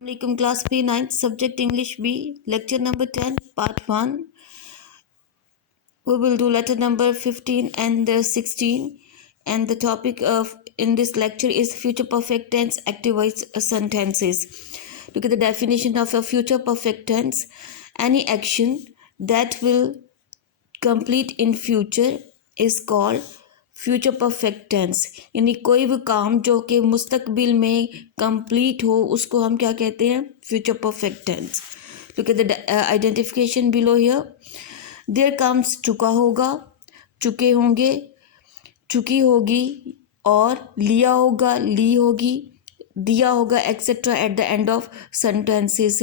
Assalamualaikum class B 9th subject English B lecture number 10 part 1. We will do letter number 15 and 16, and the topic of in this lecture is future perfect tense active voice sentences. Look at the definition of a future perfect tense: any action that will complete in future is called future perfect tense. यानी कोई भी काम जो कि मुस्तकबिल में कंप्लीट हो उसको हम क्या कहते हैं? Future perfect tense. Look at the identification below here. There comes चुका होगा, चुके होंगे, चुकी होगी, और लिया होगा, ली होगी, दिया होगा, etc. at the end of sentences.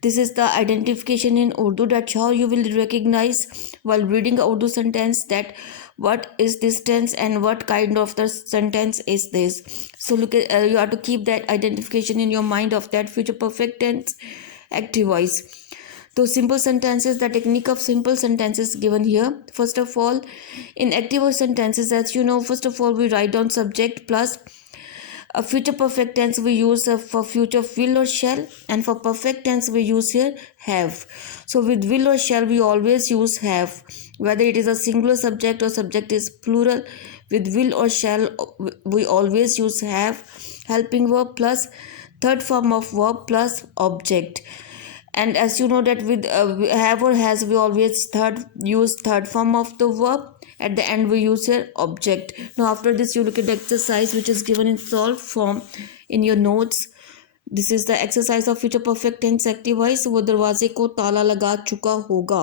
This is the identification in Urdu. That's how you will recognize while reading a Urdu sentence that what is this tense and what kind of the sentence is this. So look at you have to keep that identification in your mind of that future perfect tense active voice. So simple sentences, the technique of simple sentences given here. First of all, in active voice sentences, as you know, first of all we write down subject plus a future perfect tense we use for future will or shall, and for perfect tense we use here have. So with will or shall we always use have, whether it is a singular subject or subject is plural. With will or shall we always use have, helping verb plus third form of verb plus object. And as you know that with have or has we always use third form of the verb. At the end we use here object. Now after this you look at the exercise which is given in solved form in your notes. This is the exercise of future perfect tense active voice. वो दरवाजे को ताला लगा चुका होगा।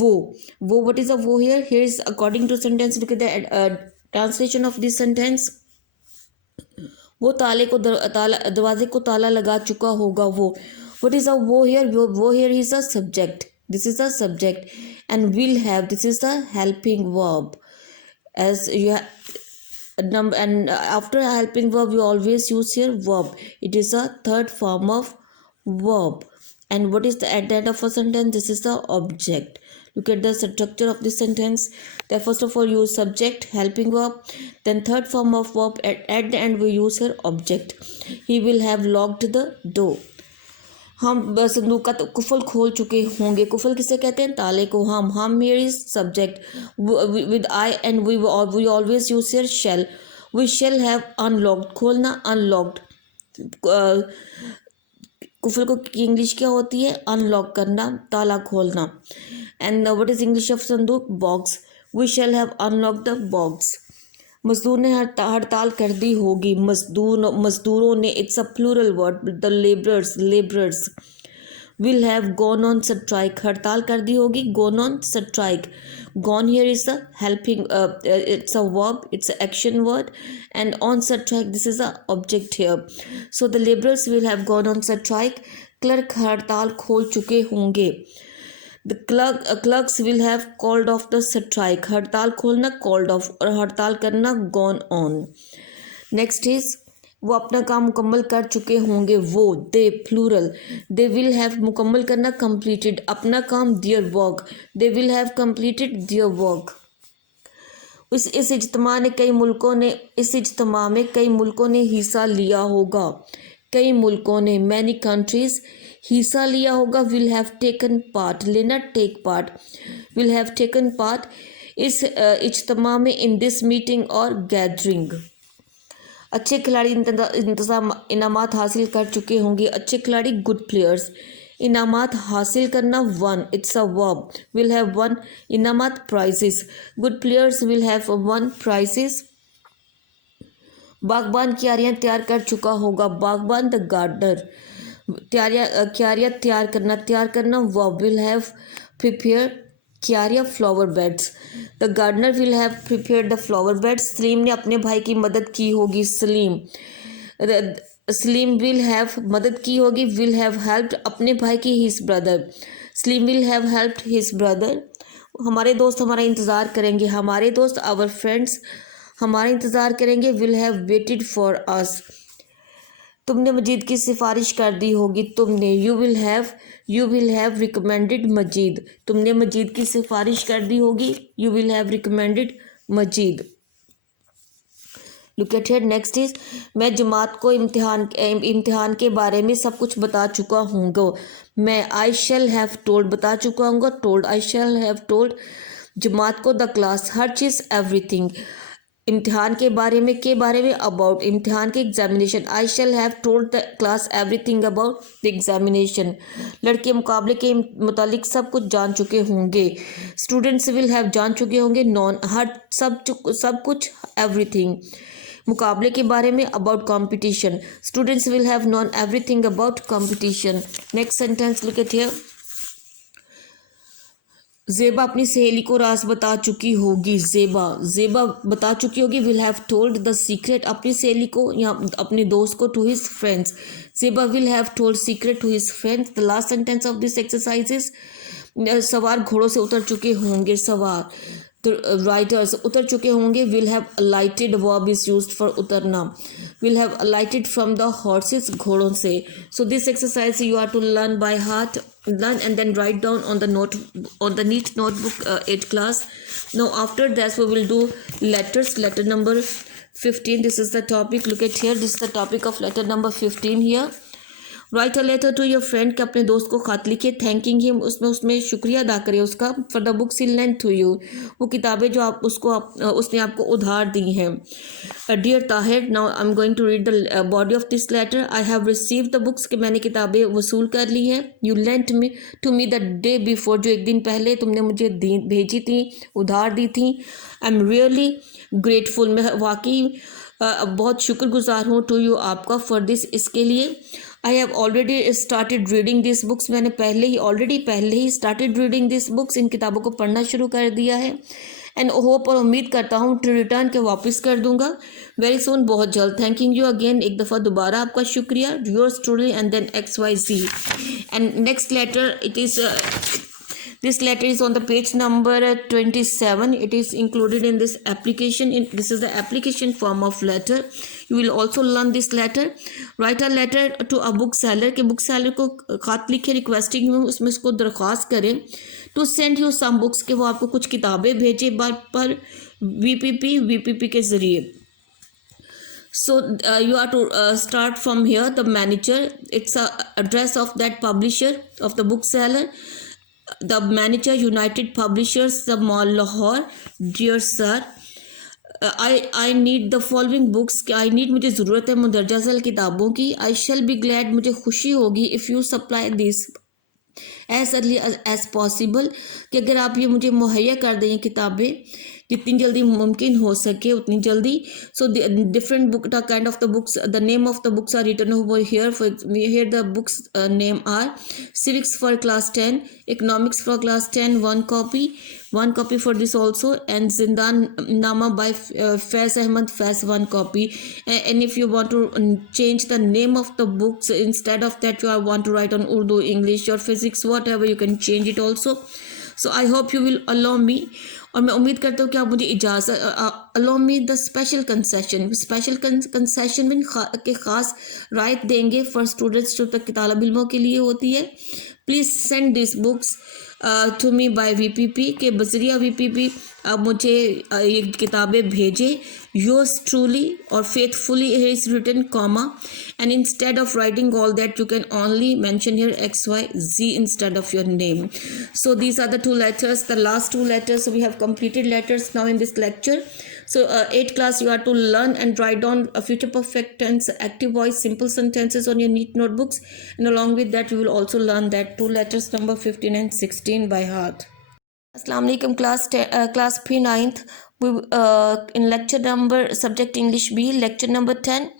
वो what is a वो here? Here is according to sentence. Look at the translation of this sentence. वो दरवाजे को ताला लगा चुका होगा। वो what is a वो here? वो here is a subject. This is a subject, and will have, this is the helping verb. As you number, and after a helping verb we always use here verb. It is a third form of verb. And what is the at the end of a sentence? This is the object. Look at the structure of this sentence. That first of all use subject, helping verb, then third form of verb. At the end we use here object. He will have locked the door. हम संदूक का कुफल खोल चुके होंगे। कुफल किसे कहते हैं? ताले को। हम here is subject with I, and we always use here shall. We shall have unlocked, खोलना, unlocked. कुफल को इंग्लिश क्या होती है? अनलॉक करना, ताला खोलना. And what is English of संदूक? Box. We shall have unlock the box. मजदूर ने हड़ताल कर दी होगी। मजदूरों ने, it's a plural word. The labourers will have gone on strike. हड़ताल कर दी होगी, gone on strike. Gone here is a helping, it's a verb, it's an action word, and on strike, this is a object here. So the laborers will have gone on strike. Clerk हड़ताल खोल चुके होंगे. The clerks will have called off the strike. हड़ताल खोलना, called off, और हड़ताल करना, gone on. Next is वो अपना काम मुकम्मल कर चुके होंगे। वो, दे, प्लूरल. दे विल हैव मुकम्मल करना, कंप्लीटेड, अपना काम, their work. They will have completed their work. इस इज्तिमा में कई मुल्कों ने हिस्सा लिया होगा। कई मुल्कों ने, मैनी कंट्रीज, हिस्सा लिया होगा। विल हैव टेकन पार्ट, लेना, take part. Will have taken part इस इज्तिमा में, इन दिस मीटिंग और गैदरिंग. अच्छे खिलाड़ी इनामात हासिल कर चुके होंगे। अच्छे खिलाड़ी, गुड प्लेयर्स. इनामात हासिल करना, won, it's a verb. Will have won इनामात, prizes. Good players will have won prizes. बागबान क्यारियां तैयार कर चुका होगा। बागबान, द गार्डनर. क्यारियां तैयार करना वर्ब. विल हैव प्रिपेयर क्यारिया, flower beds. The gardener will have prepared the flower beds. Salim ने अपने भाई की मदद की होगी. सलीम विल हैव मदद की होगी. विल हैव हेल्प्ड अपने भाई की, his brother. Salim will have helped his brother. हमारे दोस्त हमारा इंतज़ार करेंगे। हमारे दोस्त, आवर फ्रेंड्स, हमारा इंतज़ार करेंगे. Will have waited for us. तुमने मजीद की सिफारिश कर दी होगी। तुमने, you will have recommended Majeed. तुमने मजीद की सिफारिश कर दी होगी. You will have recommended Majeed. Look at here. Next is, मैं जमात को इम्तिहान के बारे में सब कुछ बता चुका हूँ। मैं आई शेल हैव टोल्ड बता चुका हूँ, told I shall have told जमात को, द क्लास हर चीज़, एवरीथिंग इम्तिहान के बारे में अबाउट इम्तिहान के examination, I shall have told the class everything about the examination, लड़के मुकाबले के मुतालिक सब कुछ जान चुके होंगे। स्टूडेंट्स विल हैव जान चुके होंगे नॉन हर सब कुछ, एवरीथिंग मुकाबले के बारे में, about competition, students will have non everything about competition. Next sentence look at here. Zeba अपनी सहेली को राज बता चुकी होगी। ज़ेबा बता चुकी होगी, will have told the secret अपनी सहेली को या अपने दोस्त को, to his friends. Zeba will have told secret to his friends. The last sentence of this exercise is, सवार घोड़ों से उतर चुके होंगे। सवार राइडर्स उतर चुके होंगे, will have alighted verb is used for उतरना, will have alighted from the horses घोड़ों से। So this exercise you are to learn by heart, learn and then write down on the neat notebook 8 class. Now after that we will do letters. Letter number 15, this is the topic. Look at here, this is the topic of letter number 15 here. Write a letter to your friend, के अपने दोस्त को खत लिखे, thanking him, उसमें शुक्रिया अदा करें उसका, for the books he lent to you, वो किताबें जो उसने आपको उधार दी हैं। Dear Tahir, now I am going to read the body of this letter. I have receive the books, कि मैंने किताबें वसूल कर ली हैं। You lent me to me the day before, जो एक दिन पहले तुमने मुझे भेजी थी, उधार दी थी। आई एम रियली ग्रेटफुल, मैं वाकई बहुत शुक्रगुजार हूँ, टू यू आपका, फॉर दिस इसके लिए। I have already started reading this books, मैंने पहले ही स्टार्टेड रीडिंग दिस बुक्स, इन किताबों को पढ़ना शुरू कर दिया है। एंड होप, और उम्मीद करता हूँ, टू रिटर्न, के वापस कर दूंगा, वेरी सून, बहुत जल्द। थैंकिंग यू अगेन, एक दफ़ा दोबारा आपका शुक्रिया। Yours truly and then XYZ। And next letter, it is this letter is on the page number 27. It is included in this application. This is the application form of letter. You will also learn this letter. Write a letter to a bookseller, के bookseller को खत लिखे, रिक्वेस्टिंग में उसमें उसको दरख्वास्त करें, to send you some books, के वो आपको कुछ किताबें भेजे पर VPP के ज़रिए। So you are to start from here, the manager, it's a address of that publisher, of the bookseller, the manager, United Publishers, the Mall, Lahore. Dear sir, I need the following books, I need, मुझे ज़रूरत है मुंदरजा झैल किताबों की। I shall be glad, मुझे खुशी होगी, if you supply this as early as possible, कि अगर आप ये मुझे मुहैया कर दें किताबें जितनी जल्दी मुमकिन हो सके उतनी जल्दी। So different book the kind of the books, the name of the books are written over here. Here the books name are civics for class 10, economics for class 10, one copy for this also, and Zindan Nama by Faiz Ahmad Faiz, one copy. And if you want to change the name of the books, instead of that you want to write on Urdu, English or physics, whatever, you can change it also. So I hope you will allow me, और मैं उम्मीद करता हूँ कि आप मुझे इजाज़त, allow me the special concession में के ख़ास रायत देंगे फॉर स्टूडेंट्स, जो तक तालिब इल्मों के लिए होती है। Please send this books to me by VPP, के बजरिया VPP आप मुझे ये किताबें भेजें। योर्स ट्रूली और faithfully is written comma, and instead of writing all that you can only mention here XYZ instead of your name. So these are the two letters, the last two letters. So we have completed letters now in this lecture. So 8th class, you are to learn and write down a future perfect tense, active voice, simple sentences on your neat notebooks, and along with that you will also learn that two letters number 15 and 16 by heart. Assalamu alaikum class P9th. We in lecture number subject English B, lecture number 10,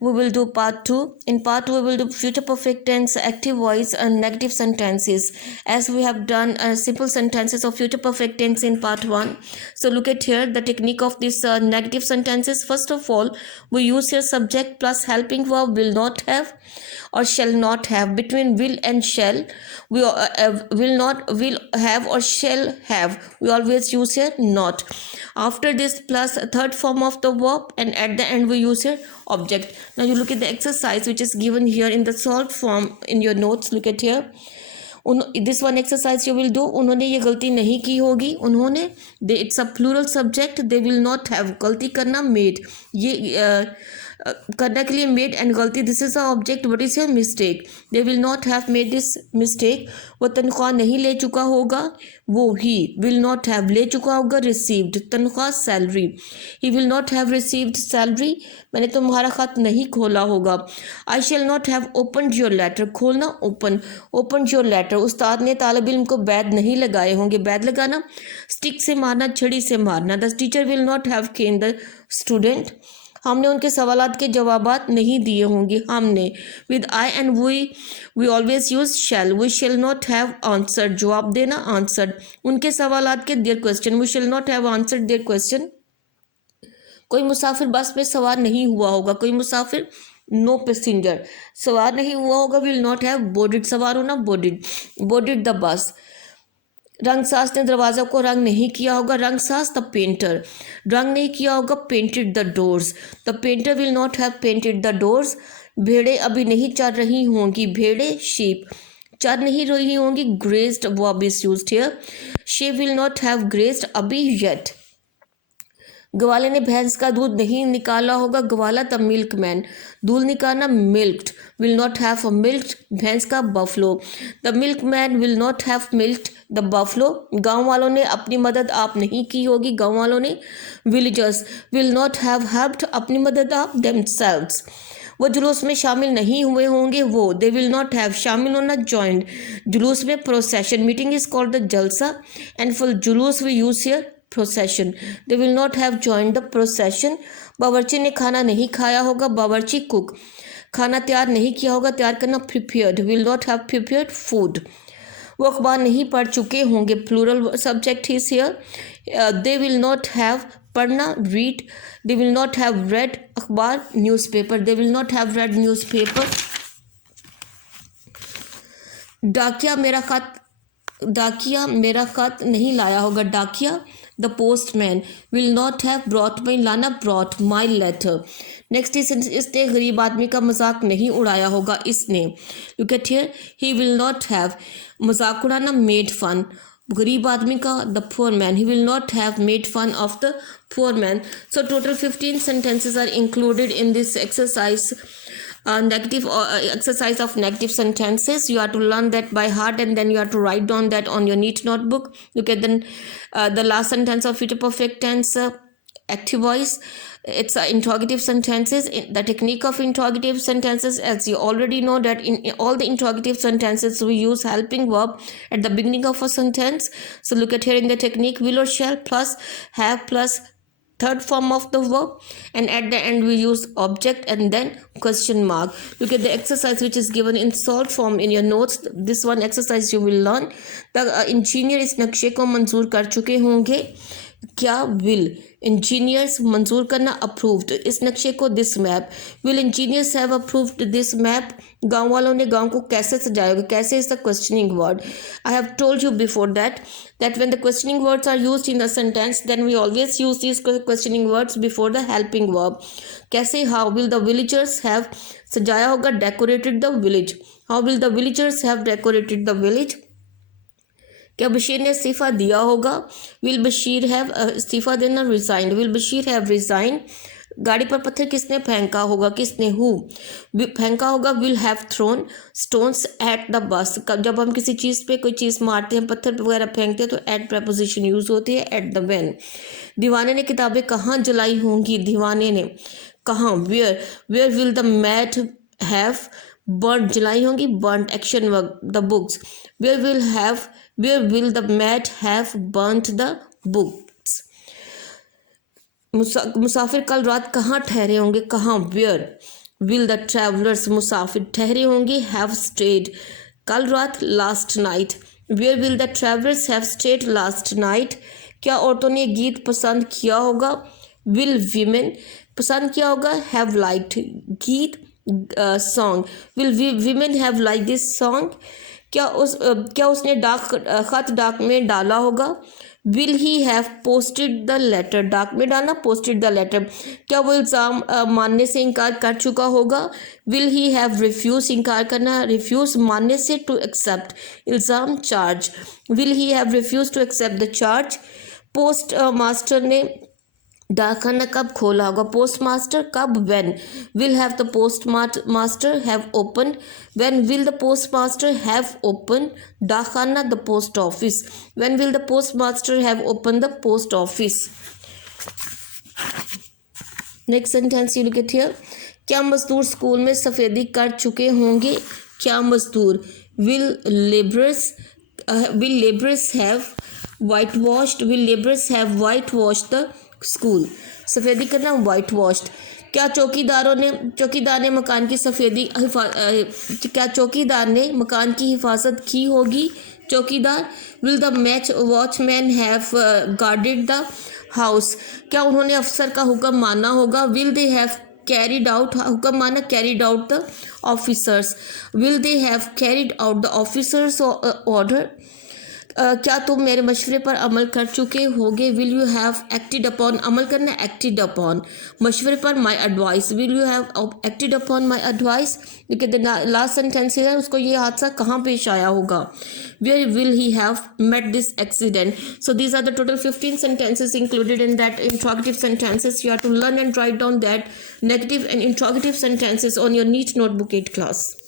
we will do part 2. In part 2 we will do future perfect tense, active voice and negative sentences, as we have done simple sentences of future perfect tense in part 1. So look at here the technique of this negative sentences. First of all, we use here subject plus helping verb will not have or shall not have. Between will and shall, we will have or shall have, we always use here not. After this plus a third form of the verb, and at the end we use here object. Now you look at the exercise which is given here in the solved form in your notes. Look at here. This one exercise you will do, उन्होंने ये गलती नहीं की होगी, उन्होंने, they it's a plural subject, they will not have, गलती करना made, ये करने के लिए मेड एंड गलती, this is a object, what is your mistake, they will not have made this mistake, वो तनख्वाह नहीं ले चुका होगा, वो ही विल नॉट हैव ले चुका होगा रिसीव्ड, तनख्वाह salary, he will not have received salary, मैंने तुम्हारा खत नहीं खोला होगा, I shall not have opened your letter, खोलना ओपन, ओपन योर लेटर, उस्ताद ने तालिब इल्म को बैद नहीं लगाए होंगे, बैद लगाना, स्टिक से मारना, छड़ी से मारना, the teacher will not have cane the student, हमने उनके सवालात के जवाबात नहीं दिए होंगे, हमने, with I and we always use shall, we shall not have answered, जवाब देना आंसर्ड, उनके सवालात के their question, we shall not have answered their question, कोई मुसाफिर बस में सवार नहीं हुआ होगा, कोई मुसाफिर, नो पैसेंजर सवार नहीं हुआ होगा, विल नॉट हैव बोर्डेड, सवार होना बोर्डेड, बोर्डेड द बस, रंगसाज ने दरवाज़ा को रंग नहीं किया होगा, रंगसाज द पेंटर, रंग नहीं किया होगा, painted the doors, the painter will not have painted the doors, भेड़े अभी नहीं चर रही होंगी, भेड़े शीप चर नहीं रही होंगी, grazed verb is used here, she will not have grazed अभी येट, ग्वाले ने भैंस का दूध नहीं निकाला होगा, ग्वाला द मिल्क मैन, दूध निकालना milked, will not have milked भैंस का, buffalo, the milk man will not have milked the buffalo, गाँव वालों ने अपनी मदद आप नहीं की होगी, गाँव वालों ने, villagers will not have helped अपनी मदद आप देमसेल्व्स, वो जुलूस में शामिल नहीं हुए होंगे, वो, दे विल नॉट हैव, शामिल होना जॉइंड, जुलूस में procession, meeting is called the जलसा एंड फॉर जुलूस we use here procession, they will not have joined the procession, बावर्ची ने खाना नहीं खाया होगा, बावर्ची कुक, खाना तैयार नहीं किया होगा, तैयार करना prepared, will not have prepared food, वो अखबार नहीं पढ़ चुके होंगे, plural subject is here, they will not have, पढ़ना read, they will not have read अखबार, newspaper, they will not have read newspaper, डाकिया मेरा खत नहीं लाया होगा, डाकिया the postman will not have brought my, लाना brought my letter, next is, इसने गरीब आदमी का मजाक नहीं उड़ाया होगा, इसने, look at here, he will not have, मजाक उड़ाना मेड फन, गरीब आदमी का, the poor man, he will not have made fun of the poor man, so total 15 sentences are included in this exercise, negative exercise of negative sentences. You have to learn that by heart and then you have to write down that on your neat notebook. Look at the last sentence of future perfect tense, active voice, it's interrogative sentences. The technique of interrogative sentences, as you already know, that in all the interrogative sentences we use helping verb at the beginning of a sentence. So look at here in the technique, will or shall plus have plus third form of the verb, and at the end we use object and then question mark. Look at the exercise which is given in solved form in your notes. This one exercise you will learn. The engineer इस नक्शे को मंजूर कर चुके होंगे, क्या will, engineers मंजूर करना अप्रूव्ड, इस नक्शे को, this map, will engineers have approved this map, गांव वालों ने गांव को कैसे सजाया, कैसे is the questioning word, I have told you before that when the questioning words are used in the sentence, then we always use these questioning words before the helping verb. कैसे, how will the villagers have, सजाया होगा decorated the village, how will the villagers have decorated the village. क्या बशीर ने इस्तीफ़ा दिया होगा, विल बशीर हैव इस्तीफ़ा देना resigned, will Bashir have resign, गाड़ी पर पत्थर किसने फेंका होगा, किसने, हु फेंका होगा, will have thrown stones at the bus, जब हम किसी चीज़ पे कोई चीज़ मारते हैं, पत्थर वगैरह फेंकते हैं तो एट प्रपोजिशन यूज़ होती है, एट द व्हेन। दीवाने ने किताबें कहाँ जलाई होंगी, दीवाने ने कहाँ, where will the mad have burn, जलाई होंगी, burn action verb, the books, where will the mad have burned the books. मुसाफिर कल रात कहाँ ठहरे होंगे, कहाँ, वेयर विल द ट्रैवलर्स, मुसाफिर ठहरे होंगे, हैव स्टेड कल रात, last night, where will the travellers have stayed last night. क्या औरतों ने गीत पसंद किया होगा, विल वीमेन पसंद किया होगा, हैव लाइक्ड गीत, song, will women have like this song. क्या उसने खत डाक में डाला होगा, will he have posted the letter, डाक में डालना, पोस्टेड द लेटर, क्या वो इल्ज़ाम मानने से इनकार कर चुका होगा। विल ही हैव रिफ्यूज, इनकार करना, रिफ्यूज मानने से, टू एक्सेप्ट इल्ज़ाम, charge, will he have refuse to accept the charge. Post master ने डाकखाना कब खोला होगा, पोस्ट मास्टर, कब, when, will have the post master have open, when will the post master have open डाकखाना, the post office, when will the post master have open the post office. Next sentence you look at here, क्या मजदूर स्कूल में सफ़ेदी कर चुके होंगे, क्या मजदूर, will labourers have white washed, will labourers have white washed the school, सफ़ेदी करना, वाइट वॉश्ड। क्या चौकीदार ने मकान की सफ़ेदी क्या चौकीदार ने मकान की हिफाजत की होगी, चौकीदार। Will the watchman have guarded the house, क्या उन्होंने अफसर का हुक्म माना होगा। Will they have carried out, हुक्म माना, carried out the officers, will they have carried out the officers order. क्या तुम मेरे मशवरे पर अमल कर चुके होगे, will you have acted upon, अमल करना, एक्टेड अपॉन, मशवरे पर, my advice, will you have acted upon my advice. देखिए लास्ट सेंटेंस है, उसको ये हादसा कहाँ पेश आया होगा, where will he have met this accident. So these are the total 15 sentences included in that interrogative sentences. You have to learn and write down that negative and interrogative sentences on your NEET notebook 8 class.